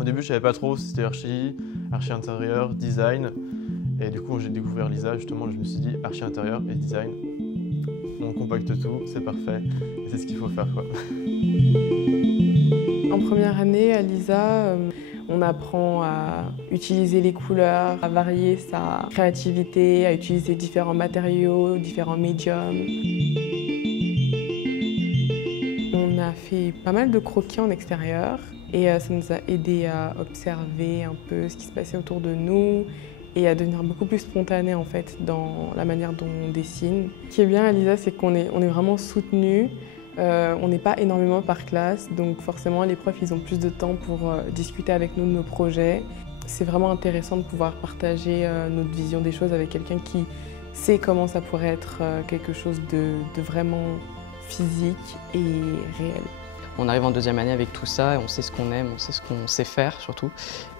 Au début, je savais pas trop si c'était archi intérieur, design. Et du coup, j'ai découvert Lisa, justement, je me suis dit archi intérieur et design. On compacte tout, c'est parfait. Et c'est ce qu'il faut faire, quoi. En première année à Lisa, on apprend à utiliser les couleurs, à varier sa créativité, à utiliser différents matériaux, différents médiums. On a fait pas mal de croquis en extérieur et ça nous a aidé à observer un peu ce qui se passait autour de nous et à devenir beaucoup plus spontané en fait dans la manière dont on dessine. Ce qui est bien à Lisa, c'est qu'on est vraiment soutenus. On n'est pas énormément par classe, donc forcément les profs ils ont plus de temps pour discuter avec nous de nos projets. C'est vraiment intéressant de pouvoir partager notre vision des choses avec quelqu'un qui sait comment ça pourrait être quelque chose de vraiment physique et réel. On arrive en deuxième année avec tout ça, et on sait ce qu'on aime, on sait ce qu'on sait faire surtout,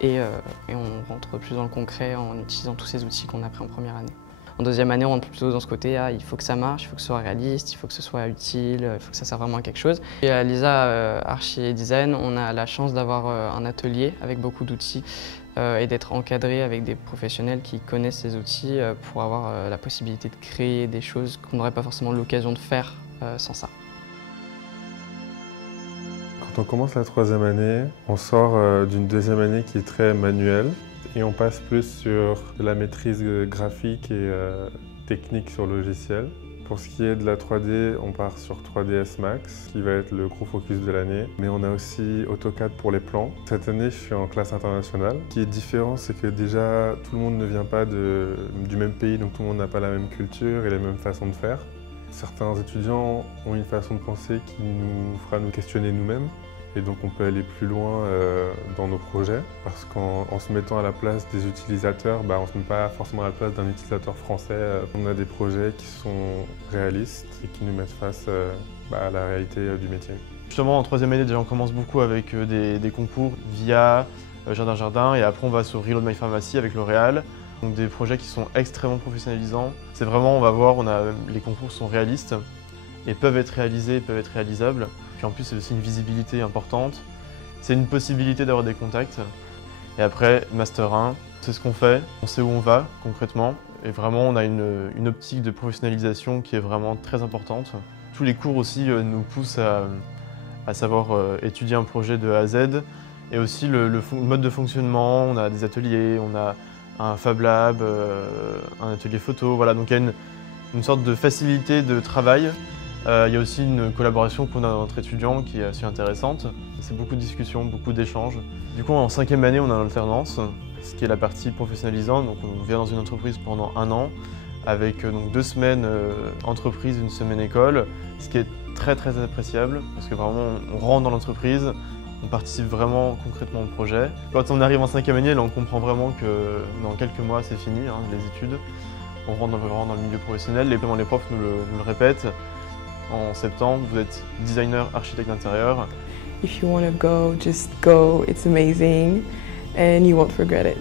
et on rentre plus dans le concret en utilisant tous ces outils qu'on a appris en première année. En deuxième année, on rentre plutôt dans ce côté, il faut que ça marche, il faut que ce soit réaliste, il faut que ce soit utile, il faut que ça serve vraiment à quelque chose. Et à Lisa Archi et Design, on a la chance d'avoir un atelier avec beaucoup d'outils et d'être encadré avec des professionnels qui connaissent ces outils pour avoir la possibilité de créer des choses qu'on n'aurait pas forcément l'occasion de faire sans ça. Quand on commence la troisième année, on sort d'une deuxième année qui est très manuelle et on passe plus sur la maîtrise graphique et technique sur le logiciel. Pour ce qui est de la 3D, on part sur 3ds Max, qui va être le gros focus de l'année. Mais on a aussi AutoCAD pour les plans. Cette année, je suis en classe internationale. Ce qui est différent, c'est que déjà, tout le monde ne vient pas du même pays, donc tout le monde n'a pas la même culture et les mêmes façons de faire. Certains étudiants ont une façon de penser qui nous fera nous questionner nous-mêmes. Et donc on peut aller plus loin dans nos projets, parce qu'en se mettant à la place des utilisateurs, on ne se met pas forcément à la place d'un utilisateur français. On a des projets qui sont réalistes et qui nous mettent face à la réalité du métier. Justement, en troisième année, déjà, on commence beaucoup avec des concours via Jardin, et après on va sur Reload My Pharmacy avec L'Oréal. Donc des projets qui sont extrêmement professionnalisants. C'est vraiment, on va voir, les concours sont réalistes et peuvent être réalisés, peuvent être réalisables. Puis en plus, c'est aussi une visibilité importante. C'est une possibilité d'avoir des contacts. Et après, Master 1, c'est ce qu'on fait, on sait où on va concrètement. Et vraiment, on a une optique de professionnalisation qui est vraiment très importante. Tous les cours aussi nous poussent à savoir étudier un projet de A à Z. Et aussi le mode de fonctionnement, on a des ateliers, on a un Fab Lab, un atelier photo. Voilà, donc il y a une sorte de facilité de travail. Il y a aussi une collaboration qu'on a entre étudiants qui est assez intéressante. C'est beaucoup de discussions, beaucoup d'échanges. Du coup, en cinquième année, on a l'alternance, ce qui est la partie professionnalisante. Donc, on vient dans une entreprise pendant 1 an, avec donc 2 semaines entreprise, 1 semaine école, ce qui est très très appréciable, parce que vraiment, on rentre dans l'entreprise, on participe vraiment concrètement au projet. Quand on arrive en cinquième année, là, on comprend vraiment que dans quelques mois, c'est fini, les études. On rentre vraiment dans le milieu professionnel, les profs nous le répètent. En septembre, vous êtes designer, architecte d'intérieur. If you want to go, just go. It's amazing and you won't regret it.